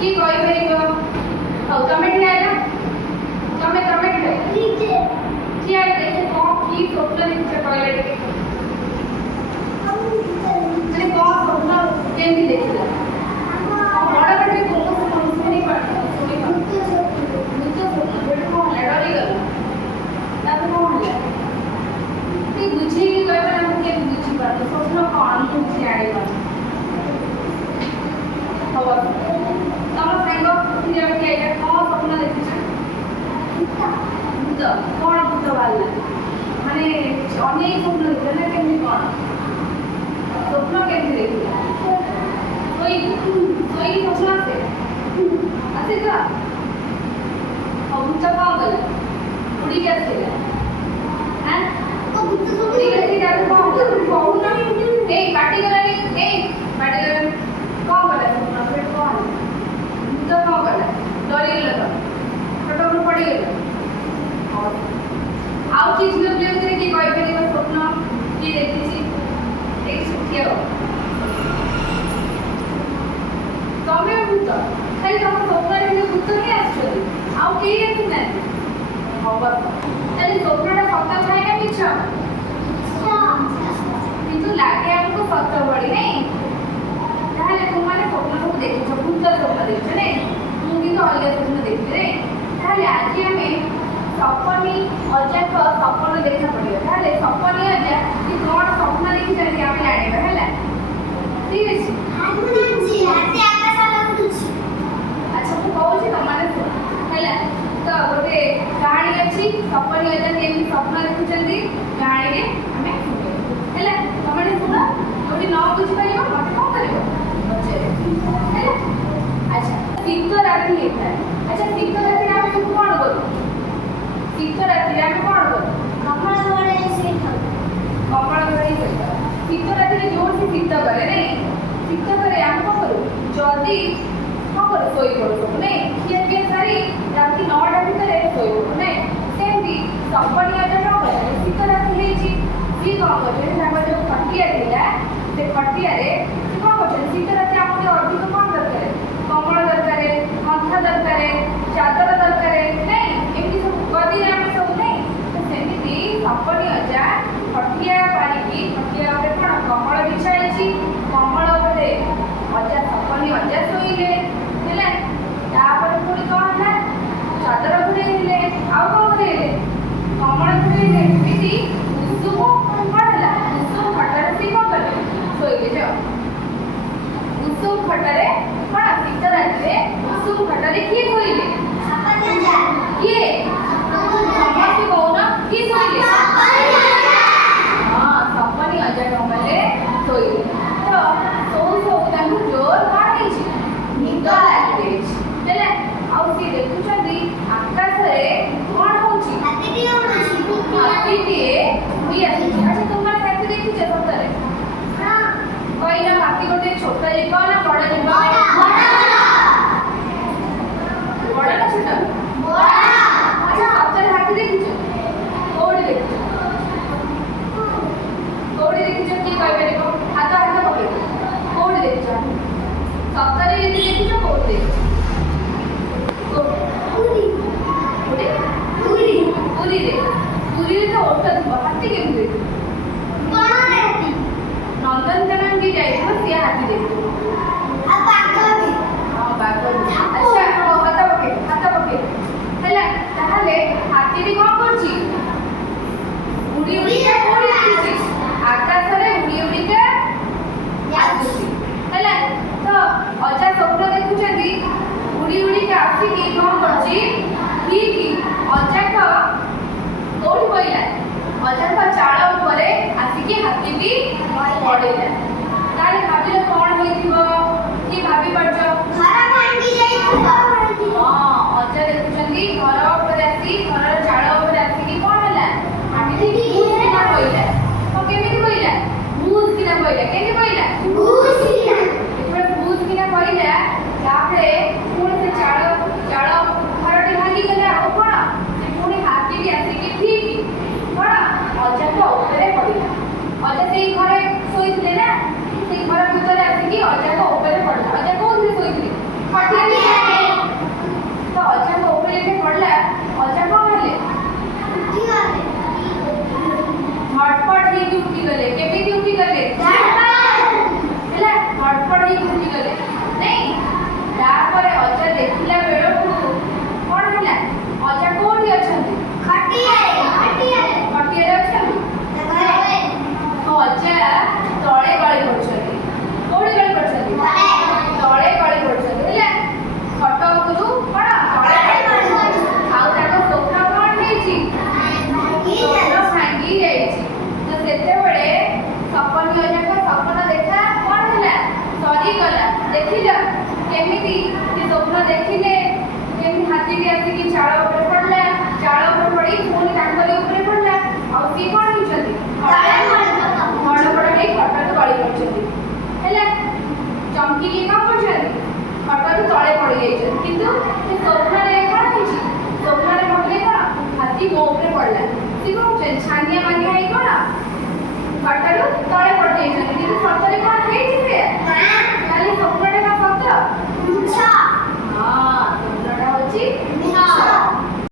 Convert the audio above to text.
କି କହିପାରିବ? ହଉ ତମେ ଠିଆ ହେଲ, ତମେ ଠିଆ ଠିଆ ହେଲେ କ'ଣ କି ସ୍ୱପ୍ନ ଦେଖିଛ କହିଲ ଟିକେ? ମାନେ କ'ଣ ସ୍ୱପ୍ନ କେମିତି ଦେଖିଲ? ବଡ଼ ପାଟିରେ ଶୁଣି ପାରୁଛ? ଭୂତ ସ୍ୱପ୍ନ ସେଠି କ'ଣ ହେଲା? ଡରିଗଲ? ତାପରେ କ'ଣ ହେଲା? ଟିକେ ବୁଝେଇକି କହିବ ନା, ମୁଁ କେମିତି ବୁଝିପାରୁନି ସ୍ୱପ୍ନ କ'ଣ ମୁଁ କିଛି ଜାଣିପାରୁନି। ହବ ତମ ସାଙ୍ଗ ଠିଆ ଏଇଟା କ'ଣ ସ୍ୱପ୍ନ ଦେଖିଛ? ଭୂତ କ'ଣ ଭୂତ ବାହାରିଲା? ମାନେ ଅନେକ ସ୍ୱପ୍ନ ଦେଖିଛ ନା କେମିତି କ'ଣ? ସ୍ୱପ୍ନ କେମିତି ଦେଖିଲା? ଶୋଇକି ସ୍ୱପ୍ନ ଆସେ ତ? ଆଉ ଭୂତ କ'ଣ କଲା? ଉଡ଼ିକି ଆସିଲା। ଉଡ଼ିକି ଆସି ତାକୁ କ'ଣ କହୁନ? ଏଇ କାଟିଗଲାନି, କାଟିଗଲାନି କ'ଣ କଲା? ସ୍ୱପ୍ନ ସେଠି କ'ଣ ଭୂତ କ'ଣ କଲା? ଡରିଗଲ ତ? ଛୋଟବେଳୁ ପଡ଼ିଗଲ? ଆଉ କିଏ ଝିଅ ପିଲା ଭିତରେ କିଏ କହିପାରିବ ସ୍ୱପ୍ନ କିଏ ଦେଖିଛି? ଏଇ ସୁଖିଆ ତମେ ଭୂତ, ଖାଲି ତମ ସ୍ୱପ୍ନରେ କିନ୍ତୁ ଭୂତ ହିଁ ଆସୁଛନ୍ତି, ଆଉ କେହି ଆସିନାହାନ୍ତି। ହବ ତାହେଲେ ସ୍ୱପ୍ନଟା ସତ ଥାଏ ନା ମିଛ? କିନ୍ତୁ ଲାଗେ ଆମକୁ ସତ ଭଳି ନାଇଁ? ତାହେଲେ ତୁମମାନେ ସ୍ୱପ୍ନ ସବୁ ଦେଖିଛ, ଭୂତ ସ୍ୱପ୍ନ ଦେଖିଛ ନାଇଁ? ମୁଁ କିନ୍ତୁ ଅଲଗା ସ୍ୱପ୍ନ ଦେଖିଛି ନାଇଁ? ତାହେଲେ ଆଜି ଆମେ ସପନୀ ଅଜାଙ୍କ ସ୍ୱପ୍ନ ଦେଖା ପଡ଼ିବ। ତାହେଲେ ସପନୀ ଅଜା କି କ'ଣ ସ୍ୱପ୍ନ ଦେଖିଛନ୍ତି ଆମେ ଜାଣିବା ହେଲା, ଠିକ୍ ଅଛି? ଆଚ୍ଛା ମୁଁ କହୁଛି ତମମାନେ ଶୁଣ ହେଲା। ତ ଗୋଟେ କାହାଣୀ ଅଛି, ସପନୀ ଅଜା କେମିତି ସ୍ୱପ୍ନ ଦେଖୁଛନ୍ତି କାହାଣୀରେ ଆମେ ଶୁଣିବା ହେଲା। ତମମାନେ ଶୁଣ, ଯୋଉଠି ନ ବୁଝିପାରିବ ମତେ କ'ଣ କରିବ ପଚାରିବ ହେଲା। ଆଚ୍ଛା ଶୀତ ରାତି ହେଇଥାଏ। ଆଚ୍ଛା ଶୀତ ରାତିରେ ଆମେ ସବୁ କ'ଣ କରୁ? ଶୀତ ରାତିରେ ଆମେ କ'ଣ କରୁ? କମଳ ଘୋଡ଼େଇ ଶୋଇଥାଉ। ଶୀତ ରାତିରେ ଯୋଉଠି ଶୀତ କରେ ନାଇଁ, ଶୀତ କରେ ଆମେ କ'ଣ କରୁ? ଯଦି କ'ଣ କରୁ? ଶୋଇପଡ଼ୁ ସବୁ ନାଇଁ, ଖିଆପିଆ ସାରି ରାତି 9ଟା ଭିତରେ ଶୋଇପଡ଼ୁ ନାଇଁ। ସେମିତି ସପନୀ ଅଜା କ'ଣ କଲେ? ଶୀତ ରାତି ହେଇଛି, ସିଏ କ'ଣ କରୁଛନ୍ତି? ତାଙ୍କର ଯେଉଁ ଖଟିଆ ଥିଲା ସେ ଖଟିଆରେ ସେ କ'ଣ କରୁଛନ୍ତି? ଶୀତ ରାତି ଆମକୁ ଅଧିକ କ'ଣ ଦରକାର? କମଳ ଦରକାର, କନ୍ଥା ଦରକାର, ଚାଦର ଦରକାର ନାଇଁ, ଏମିତି ସବୁ ଗଦିରେ ଆମେ ସବୁ ନାଇଁ। ତ ସେମିତି ସପନୀ ଅଜା ଖଟିଆ ପାରିକି, ଖଟିଆ ଉପରେ କ'ଣ କମଳ ବିଛା ହେଇଛି, କମଳ ଉପରେ ଅଜା ସପନୀ ଅଜା ଶୋଇଲେ ହେଲା। ତାପରେ ପୁଣି କ'ଣ ହେଲା? ଚାଦର ଘୋଡ଼େଇଲେ, ଆଉ କ'ଣ ଘୋଡ଼େଇଲେ? କମଳ ଘୋଡ଼େଇଲେ। ଏମିତି କୁସୁମ କ'ଣ ହେଲା? କୁସୁମ ଖଟରେ ସିଏ କ'ଣ କଲେ? ଶୋଇଲେ। ଯାଅ କୁସୁମ ଖଟରେ କ'ଣ ଶୀତ ରାତିରେ କୁସୁମ ଖଟରେ କିଏ ଶୋଇଲେ? କିଏ? ସମସ୍ତେ କହୁନ କିଏ ଶୋଇଲେ? ହଁ ସପନୀ ଅଜା କ'ଣ କଲେ? ଶୋଇଲେ। ତ ଶୋଉ ତାଙ୍କୁ ଜୋର କ'ଣ ହେଇଛି? ନିଦ ଲାଗିଯାଇଛି ହେଲା। ଆଉ ସିଏ ଦେଖୁଛନ୍ତି ଆକାଶରେ କ'ଣ ହଉଛି? ହାତୀଟିଏ ଉଡ଼ି ଆସୁଛି। ଆଚ୍ଛା ତୁମମାନେ ହାତୀ ଦେଖିଛ ସତରେ? କହିଲ ହାତୀ ଗୋଟେ ଛୋଟ ଜୀବ ନା ବଡ଼ ଜୀବ? ବଡ଼ ନା ଛୋଟ? ଆଚ୍ଛା ସତରେ ହାତୀ ଦେଖିଛ? କୋଉଠି ଦେଖିଛ? କୋଉଠି ଦେଖିଛ କିଏ କହିପାରିବ? ହାତ ପକେଇବ। କୋଉଠି ଦେଖିଛ? ସତରେ ଯଦି ଦେଖିଛ କୋଉଠି ଦେଖିଛ? ପୁରୀରେ ତ ଓଟ ଥିବ, ହାତୀ କେମିତି ଦେଖିବ? ନନ୍ଦନକାନନ ବି ଯାଇଥିବ, ସିଏ ହାତୀ ଦେଖିବ। ହଁ ବାଘ ବି। ଆଚ୍ଛା ହାତ ପକେଇବ ହେଲା। ତାହେଲେ ହାତୀଟି କ'ଣ କରୁଛି? ଉଡ଼ି ଉଡ଼ିକା କୋଉଠି ଆସୁଛି? ଆକାଶରେ ଉଡ଼ିକା ଆସୁଛି ହେଲା। ତ ଅଜା ସ୍ୱପ୍ନ ଦେଖୁଛନ୍ତି ଉଡ଼ି ଉଡ଼ିକା ଆସିକି କ'ଣ କରୁଛି? ଠିକ୍ ଅଜାଙ୍କ କୋଉଠି ପଇଲା? ଅଜାଙ୍କ ଚାଳ ଉପରେ ଆସିକି ହାତୀଟି ପଡ଼ିଲା। ତାହେଲେ ଭାବିଲ କ'ଣ ହେଇଥିବ? କିଏ ଭାବି ପାରୁଛ? ହଁ ଅଜା ଦେଖୁଛନ୍ତି ଘର ଉପରେ ଆସି, ଘରର ଚାଳ ଉପରେ ଆସିକି କ'ଣ ହେଲା? ହାତୀଟି କିନା ପଇଲା। କେମିତି ପଇଲା? ଭୁସ୍ କିନା ପଇଲା। କେମିତି ପଇଲା? ଯେତେବେଳେ ଭୁସ୍ କିନା ପଇଲା, ତାପରେ ପୁଣି ସେ ଚାଳ ଘରଟି ଭାଙ୍ଗିଗଲା। ଆଉ କ'ଣ? ସେ ପୁଣି ହାତୀଟି ଆସିକି ଠିକ୍ କ'ଣ ଅଜାଙ୍କ ଉପରେ ପଡ଼ିଲା। ଅଜା ସେଇ ଘରେ ଶୋଇଥିଲେ ନା, ସେଇ ଘର ଭିତରେ ଆସିକି ଅଜାଙ୍କ ଡବାରୁ ତଳେ ପଡ଼ିଯାଇଛନ୍ତି। କିନ୍ତୁ ସେ ସ୍ୱପ୍ନରେ କ'ଣ ହେଇଛି? ସ୍ୱପ୍ନରେ କହିଲେ କ'ଣ? ହାତୀ ମୋ ଉପରେ ପଡ଼ିଲା। ସେ କ'ଣ କହୁଛନ୍ତି? ଛାନିଆ ମାନିଆ ହେଇ କ'ଣ